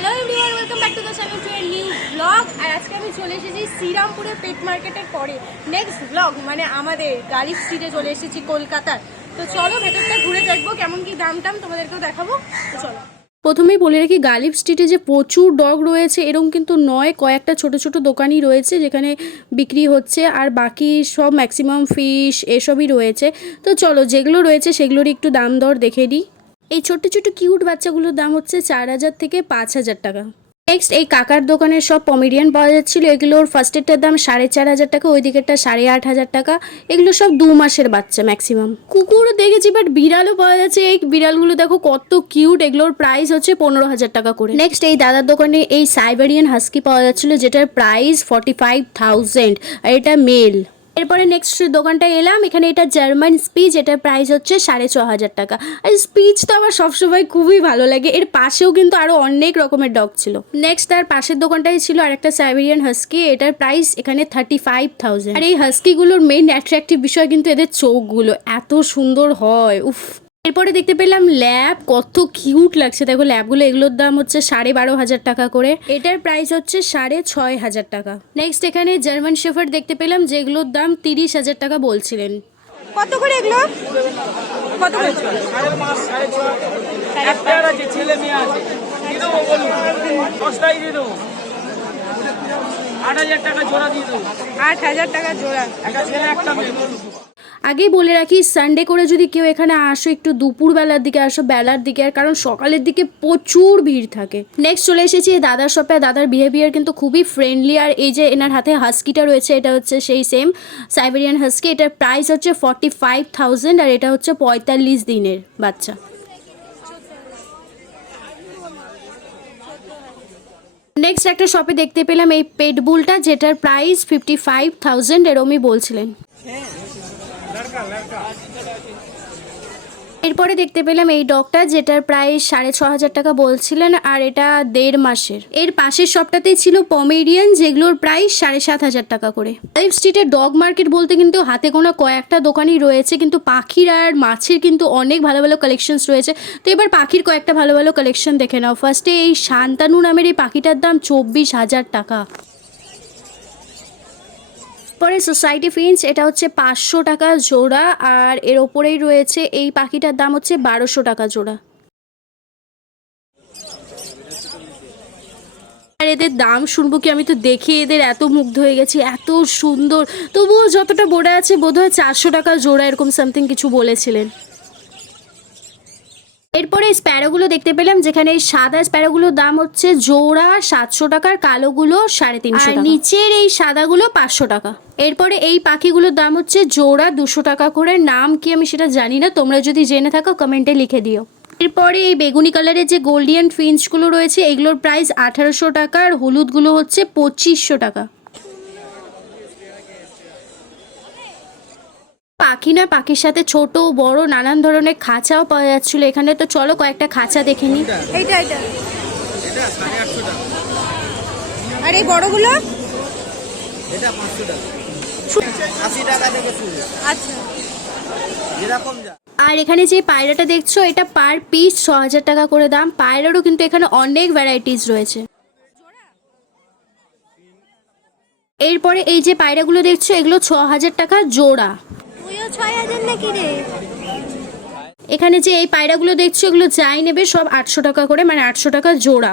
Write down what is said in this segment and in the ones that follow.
Hello everyone, welcome back to the channel to a new blog. আর আজকে আমি চলে এসেছি শ্রীরামপুরে পেট মার্কেটের পরে নেক্সট ব্লগ, মানে আমাদের গালিব স্ট্রিটে চলে এসেছি কলকাতার। তো চলো ভেতরটা ঘুরে দেখবো কেমন কি দাম টাম তোমাদেরকেও দেখাবো। তো চলো। প্রথমেই বলে রাখি, গালিব স্ট্রিটে যে প্রচুর ডগ রয়েছে এরকম কিন্তু নয়, কয়েকটা ছোট ছোট দোকানই রয়েছে যেখানে বিক্রি হচ্ছে, আর বাকি সব ম্যাক্সিমাম ফিশ এসবই রয়েছে। তো চলো যেগুলো রয়েছে সেগুলোরই একটু দাম দর দেখে দিই। এই ছোট্ট ছোট্ট কিউট বাচ্চাগুলোর দাম হচ্ছে 4,000 থেকে 5,000 টাকা। নেক্সট এই কাকার দোকানের সব পমেরিয়ান পাওয়া যাচ্ছিল, এগুলোর ফার্স্টেরটার দাম 4,500 টাকা, ওই দিকেরটা 8,500 টাকা। এগুলো সব 2 মাসের বাচ্চা ম্যাক্সিমাম। কুকুরও দেখেছি, বাট বিড়ালও পাওয়া যাচ্ছে। এই বিড়ালগুলো দেখো কত কিউট, এগুলোর প্রাইস হচ্ছে 15,000 টাকা করে। নেক্সট এই দাদার দোকানে এই সাইবেরিয়ান হাস্কি পাওয়া যাচ্ছিল, যেটার প্রাইস 45,000, আর এটা মেল। এরপরে নেক্সট দোকানটায় এলাম, এখানে এটা জার্মান স্পিচ, এটার প্রাইস হচ্ছে 6,500 টাকা। আর স্পিচ তো আমার সবসময় খুবই ভালো লাগে। এর পাশেও কিন্তু আরও অনেক রকমের ডগ ছিল। নেক্সট তার পাশের দোকানটায় ছিল আর একটা সাইবেরিয়ান হাস্কি, এটার প্রাইস এখানে 35,000। আর এই হাস্কিগুলোর মেইন অ্যাট্রাকটিভ বিষয় কিন্তু এদের চোখগুলো এত সুন্দর হয়, উফ। এরপরে দেখতে পেলাম ল্যাব, কত কিউট লাগছে দেখো ল্যাবগুলো। এগুলোর দাম হচ্ছে 12,500 টাকা করে, এটার প্রাইস হচ্ছে 6,500 টাকা। নেক্সট এখানে জার্মান শেফার্ড দেখতে পেলাম, যেগুলোর দাম 30,000 টাকা বলছিলেন। কত করে এগুলো? কত করে? ছেলে মেয়ে আছে 8,000 টাকা জোড়া দিয়ে দেবো। 8,000 টাকা জোড়া। একটা ছেলে একটা মেয়ে। আগেই বলে রাখি, সানডে করে যদি কেউ এখানে আসো একটু দুপুরবেলার দিকে আসো, বেলার দিকে, আর কারণ সকালের দিকে প্রচুর ভিড় থাকে। নেক্সট চলে এসেছি দাদার শপে। দাদার বিহেভিয়ার কিন্তু খুবই ফ্রেন্ডলি। আর এই যে এনার হাতে হাস্কিটা রয়েছে, এটা হচ্ছে সেই সেম সাইবেরিয়ান হাস্কি, এটার প্রাইস হচ্ছে 45,000, আর এটা হচ্ছে 45 দিনের বাচ্চা। নেক্সট একটা শপে দেখতে পেলাম এই পেটবুলটা, যেটার প্রাইস 55,000 এরমই বলছিলেন। এরপরে দেখতে পেলাম এই ডগটা, যেটার প্রাইস 6,500 টাকা বলছিলেন, আর এটা 1.5 মাসের। এর পাশের শপটাতেই ছিল পমেরিয়ান, যেগুলোর প্রাইস 7,500 টাকা করে। গালিব স্ট্রিটের ডগ মার্কেট বলতে কিন্তু হাতে গোনা কয়েকটা দোকানই রয়েছে, কিন্তু পাখির আর মাছের কিন্তু অনেক ভালো ভালো কালেকশনস রয়েছে। তো এবার পাখির কয়েকটা ভালো ভালো কালেকশন দেখে নাও। ফার্স্টে এই শান্তানু নামের এই পাখিটার দাম 24,000 টাকা। পরে সোসাইটি ফিন্স, এটা হচ্ছে 500 টাকা জোড়া, আর এর ওপরেই রয়েছে এই পাখিটার দাম হচ্ছে 1,200 টাকা জোড়া। আর এদের দাম শুনবো কি, আমি তো দেখে এদের এত মুগ্ধ হয়ে গেছি, এত সুন্দর। তবুও যতটা বোর্ডে আছে বোধহয় 400 টাকা জোড়া এরকম সামথিং কিছু বলেছিলেন। এরপরে স্প্যারোগুলো দেখতে পেলাম, যেখানে এই সাদা স্প্যারোগুলোর দাম হচ্ছে জোড়া 700 টাকার, কালোগুলো 350 টাকা, নিচের এই সাদাগুলো 500 টাকা। এরপরে এই পাখিগুলোর দাম হচ্ছে জোড়া 200 টাকা করে। নাম কি আমি সেটা জানি না, তোমরা যদি জেনে থাকো কমেন্টে লিখে দিও। এরপরে এই বেগুনি কালারের যে গোল্ডিয়ান ফিঞ্চগুলো রয়েছে, এগুলোর প্রাইস 1,800 টাকা, আর হলুদগুলো হচ্ছে 2,500 টাকা। পাখি না, পাখির সাথে ছোট বড় নানান ধরনের খাঁচাও পাওয়া যাচ্ছিল এখানে। তো চলো কয়েকটা খাঁচা দেখে নিই। এইটা এটা এটা 850 টাকা। আর এই বড়গুলো এটা 500 টাকা। 80 টাকা থেকে শুরু। আচ্ছা, এরকম যা। আর এখানে যে পায়রাটা দেখছো, এটা পার পিস 6,000 টাকা করে দাম। পায়রারও কিন্তু এখানে অনেক ভ্যারাইটিস রয়েছে। এরপরে এই যে পায়রাগুলো দেখছো, এগুলো 6,000 টাকা জোড়া। তুইও 6,000 নাকি রে? এখানে যে এই পায়রাগুলো দেখছো, এগুলো যাই নেবে সব 800 টাকা করে, মানে 800 টাকা জোড়া।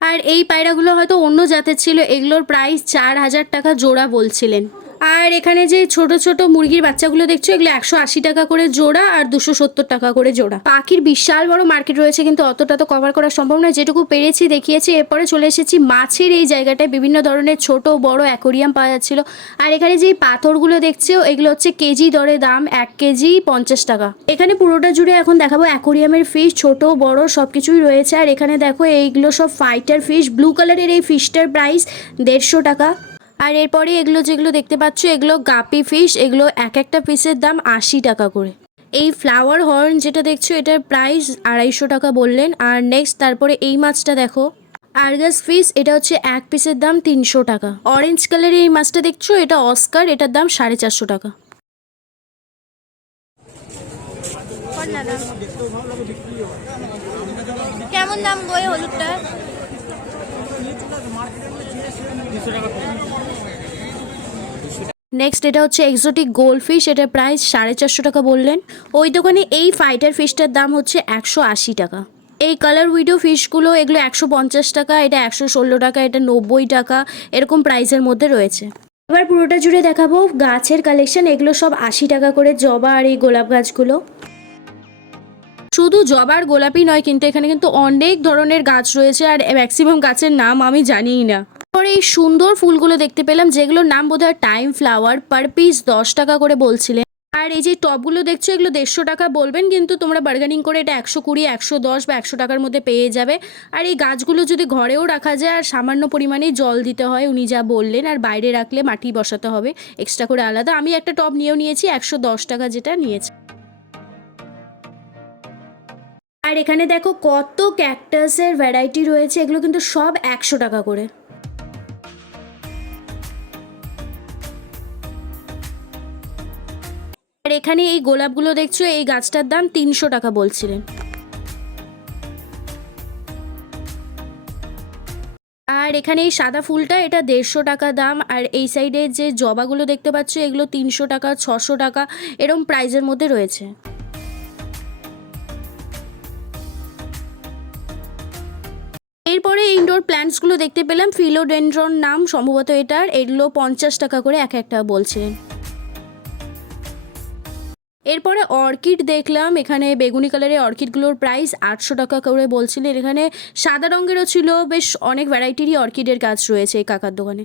আর এই পায়রাগুলো হয়তো অন্য জাতের ছিল, এগুলোর প্রাইস 4,000 টাকা জোড়া বলছিলেন। আর এখানে যে ছোট ছোট মুরগির বাচ্চাগুলো দেখছো, এগুলো 180 টাকা করে জোড়া, আর 270 টাকা করে জোড়া। পাখির বিশাল বড় মার্কেট রয়েছে, কিন্তু অতটা তো কভার করা সম্ভব নয়, যেটুকু পেরেছি দেখিয়েছি। এরপরে চলে এসেছি মাছের এই জায়গাটায়। বিভিন্ন ধরনের ছোট বড় অ্যাকোরিয়াম পাওয়া যাচ্ছিল। আর এখানে যে পাথরগুলো দেখছো, এগুলো হচ্ছে কেজি দরে দাম, 1 কেজি 50 টাকা। এখানে পুরোটা জুড়ে এখন দেখাবো অ্যাকোরিয়ামের ফিশ, ছোট বড় সবকিছুই রয়েছে। আর এখানে দেখো এইগুলো সব ফাইটার ফিশ, ব্লু কালারের এই ফিশটার প্রাইস 150 টাকা। আর এরপরে এগুলো যেগুলো দেখতে পাচ্ছ, এগুলো গাপি ফিশ, এগুলো এক একটা পিসের দাম 80 টাকা করে। এই ফ্লাওয়ার হর্ন যেটা দেখছো, এটার প্রাইস 250 টাকা বললেন। আর নেক্সট তারপরে এই মাছটা দেখো, আর্গাস ফিশ, এটা হচ্ছে এক পিসের দাম 300 টাকা। অরেঞ্জ কালারের এই মাছটা দেখছো, এটা অস্কার, এটার দাম 450 টাকা। কেমন দাম গো হলুদটা? নেক্সট এটা হচ্ছে এক্সোটিক গোল্ড ফিশ, এটা প্রাইস 450 টাকা বললেন। ওই দোকানে এই ফাইটার ফিশটার দাম হচ্ছে 180 টাকা। এই কালার উইডো ফিশগুলো এগুলো 150 টাকা, এটা 116 টাকা, এটা 90 টাকা, এরকম প্রাইসের মধ্যে রয়েছে। এবার পুরোটা জুড়ে দেখাবো গাছের কালেকশন, এগুলো সব 80 টাকা করে জবা আর এই গোলাপ গাছগুলো। শুধু জবার গোলাপই নয় কিন্তু এখানে কিন্তু অনেক ধরনের গাছ রয়েছে আর ম্যাক্সিমাম গাছের নাম আমি জানিই না। পরে এই সুন্দর ফুলগুলো দেখতে পেলাম যেগুলোর নাম বোধহয় টাইম ফ্লাওয়ার, পার পিস 10 টাকা করে বলছিলেন। আর এই যে টবগুলো দেখছো এগুলো 150 টাকা বলবেন, কিন্তু তোমরা বার্গেনিং করে এটা 120, 110 বা 100 টাকার মধ্যে পেয়ে যাবে। আর এই গাছগুলো যদি ঘরেও রাখা যায় আর সামান্য পরিমাণেই জল দিতে হয় উনি যা বললেন, আর বাইরে রাখলে মাটি বসাতে হবে এক্সট্রা করে আলাদা। আমি একটা টব নিয়েও নিয়েছি 110 টাকা যেটা নিয়েছি। আর এখানে দেখো কত ক্যাকটাসের ভ্যারাইটি রয়েছে, এগুলো কিন্তু সব 100 টাকা করে। আর এখানে এই গোলাপগুলো দেখছো এই গাছটার দাম 300 টাকা বলছিলেন। আর এখানে এই সাদা ফুলটা এটা 150 টাকা দাম। আর এই সাইডে যে জবাগুলো দেখতে পাচ্ছ এগুলো 300 টাকা, 600 টাকা এরকম প্রাইজের মধ্যে রয়েছে। এরপরে ইনডোর প্ল্যান্টসগুলো দেখতে পেলাম, ফিলোডেন্ড্রন নাম সম্ভবত এটার, এগুলো 50 টাকা করে এক একটা বলছিলেন। এরপরে অর্কিড দেখলাম, এখানে বেগুনি কালারের অর্কিডগুলোর প্রাইস 800 টাকা করে বলছিলেন। এখানে সাদা রঙেরও ছিল, বেশ অনেক ভ্যারাইটিরই অর্কিডের গাছ রয়েছে এই কাকার দোকানে।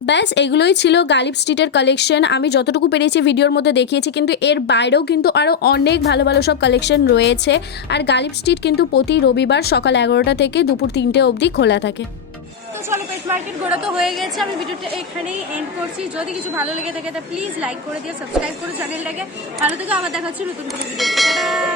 ব্যাস এগুলোই ছিল গালিব স্ট্রিটের কালেকশন। আমি যতটুকু পেরেছি ভিডিওর মধ্যে দেখিয়েছি, কিন্তু এর বাইরেও কিন্তু আরও অনেক ভালো ভালো সব কালেকশন রয়েছে। আর গালিব স্ট্রিট কিন্তু প্রতি রবিবার সকাল 11টা থেকে দুপুর 3টে অবধি খোলা থাকে। তো চলো পেট মার্কেট ঘোরা তো হয়ে গেছে, আমি ভিডিওটা এখানেই এন্ড করছি। যদি কিছু ভালো লেগে থাকে তা প্লিজ লাইক করে দিয়ে সাবস্ক্রাইব করো চ্যানেলটাকে। ভালো থেকে আবার দেখা হচ্ছে নতুন কোনো ভিডিও।